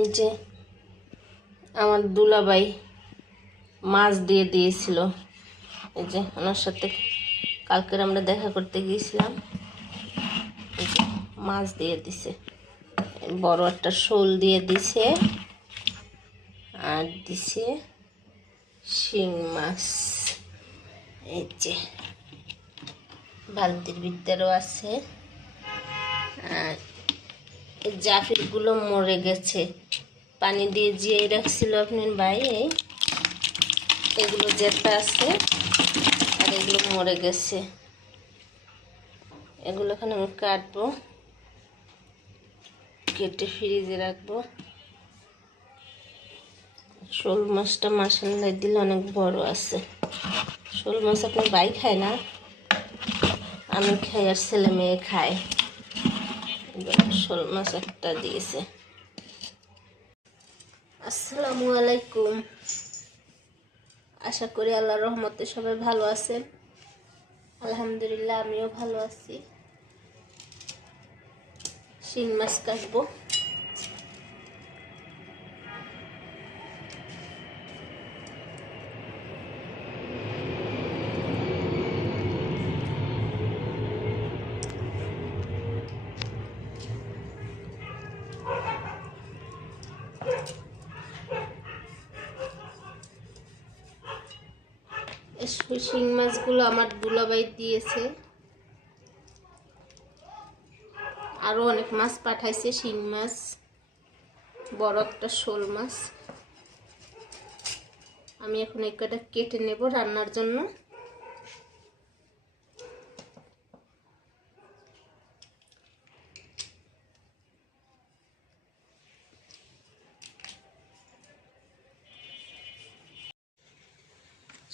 এই যে আমার দুলাভাই মাছ দিয়ে দিয়েছিল। এই যে ওনার সাথে কালকের আমরা দেখা করতে গিয়েছিলাম। মাছ দিয়ে দিছে। বড় একটা শোল দিয়ে দিছে। আর দিছে শিং মাছ। এই যে বালতির ভিতরেও আছে। আর জাফিরগুলো মরে গেছে। পানি দিয়ে জিয়ে রাখছিল আপনার ভাই এগুলো যেটা আছে, আর এগুলো মরে গেছে। এগুলো এখানে আমি কাটবো। কেটে ফ্রিজে রাখব। শোল মাছটা মাসাল্লাই দিলে অনেক বড় আছে। শোল মাছ আপনার ভাই খায় না? আমি খাই আর ছেলে মেয়ে খায়। আসসালামু আলাইকুম। আশা করি আল্লাহ রহমতে সবাই ভালো আছেন। আলহামদুলিল্লাহ, আমিও ভালো আছি। শিং মাছ কাটবো। শিং মাছগুলো আমার দুলাবাই দিয়েছে। আরও অনেক মাছ পাঠাইছে, শিং মাছ, বড় একটা শোল মাছ। আমি এখন এই কটা কেটে নেব রান্নার জন্য।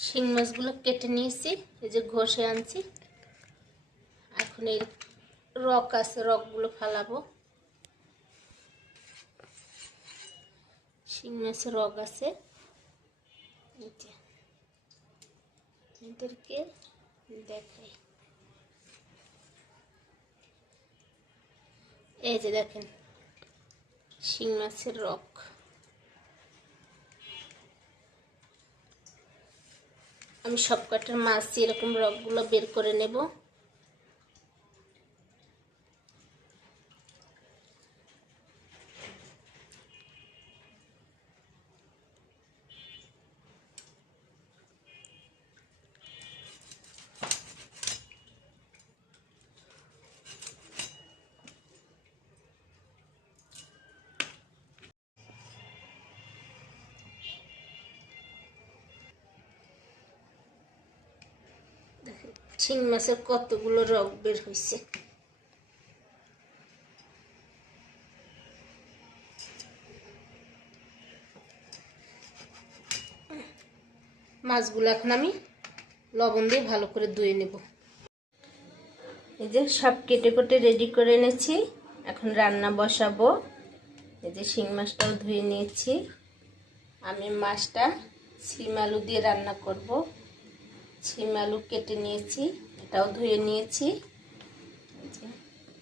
শিং মাছগুলো কেটে নিয়েছি, এই যে ঘষে আনছি। এখন এই রক আছে, রকগুলো ফালাবো। শিং মাছের রক আছে। এদেরকে দেখাই। এই যে দেখেন, শিং মাছের রক। আমি সব কটার মাছ এরকম রকগুলো বের করে নেব। শিং মাছের কতগুলো রক বের হয়েছে? মাছগুলো এখন আমি লবণ দিয়ে ভালো করে ধুয়ে নেব। এই যে সব কেটে কেটে রেডি করে এনেছি। এখন রান্না বসাবো। এই যে শিং মাছটাও ধুয়ে নিয়েছি। আমি মাছটা সিম আলু দিয়ে রান্না করব। সিম আলু কেটে নিয়েছি, এটাও ধুয়ে নিয়েছি।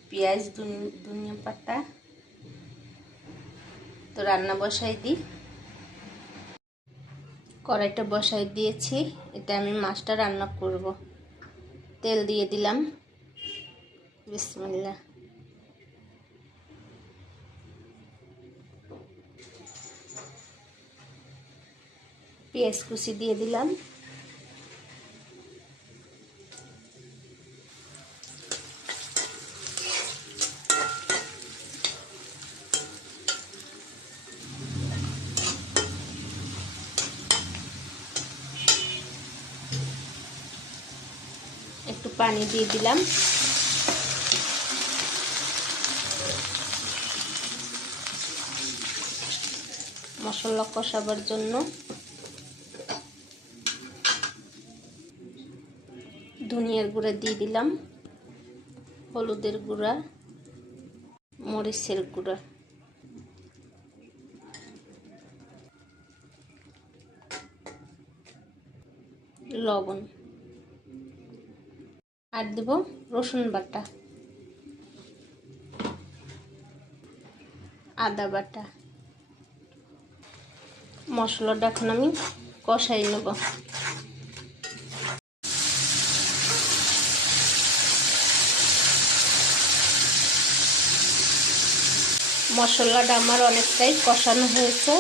পেঁয়াজ ধনিয়া পাতা, তো রান্না বসাই দিই। কড়াইটা বসাই দিয়েছি এটা আমি মাছটা রান্না করব। তেল দিয়ে দিলাম। বিসমিল্লা পেঁয়াজ কুচি দিয়ে দিলাম একটু পানি দিয়ে দিলাম। মশলা কষাবার জন্য। ধনিয়ার গুঁড়া দিয়ে দিলাম। হলুদের গুঁড়া, মরিচের গুঁড়া। লবণ। আর দেব রসুন বাটা। আদা বাটা। মশলাটা এখন আমি কষাই নেব। মশলাটা আমার অনেকটাই কষানো হয়েছে।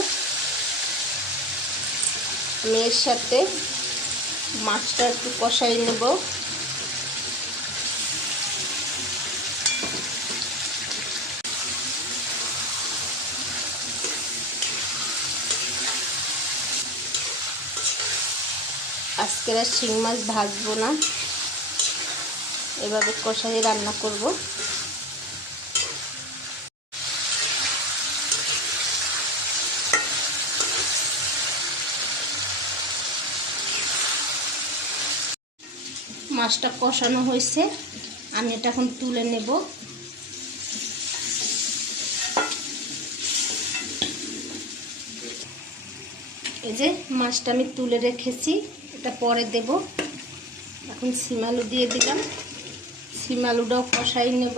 আমি এর সাথে মাছটা একটু কষাই নেব। আজকের আর শিং মাছ ভাজবো না। এভাবে কষাই রান্না করব। মাছটা কষানো হয়েছে। আমি এটা এখন তুলে নেব। এই যে মাছটা আমি তুলে রেখেছি। এটা পরে দেব। এখন সিমালু দিয়ে দিলাম। সিমালুটাও কষাই নেব।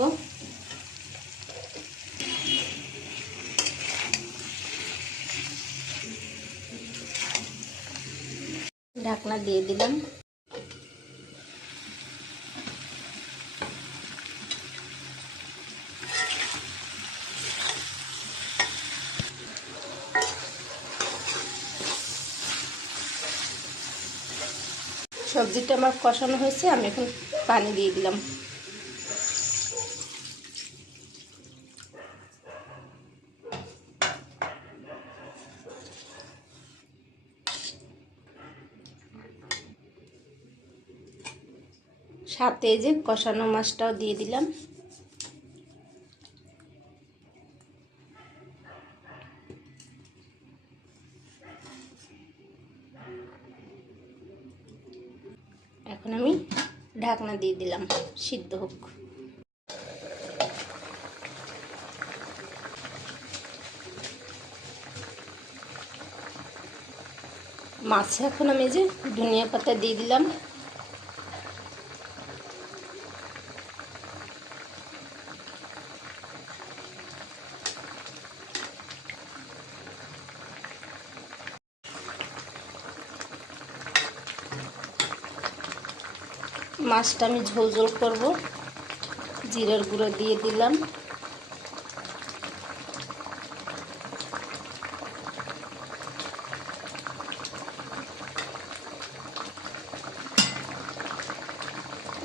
ঢাকনা দিয়ে দিলাম। সবজিটা আমার কষানো হয়েছে, আমি এখন পানি দিয়ে দিলাম। সাথে যে কষানো মাছটাও দিয়ে দিলাম। এখন আমি ঢাকনা দিয়ে দিলাম, সিদ্ধ হোক। মাছে এখন আমি যে ধনিয়া পাতা দিয়ে দিলাম মাছটা আমি ঝোল ঝোল করব। জিরের গুঁড়ো দিয়ে দিলাম।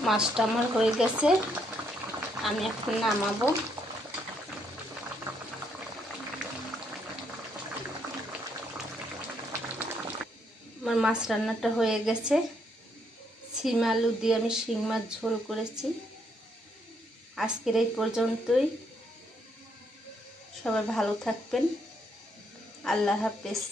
মাছটা আমার হয়ে গেছে। আমি এখন নামাবো। আমার মাছ রান্নাটা হয়ে গেছে। সিম আলু দিয়ে আমি শিং মাছ ঝোল করেছি। আজকের এই পর্যন্তই। সবাই ভালো থাকবেন। আল্লাহ হাফেজ।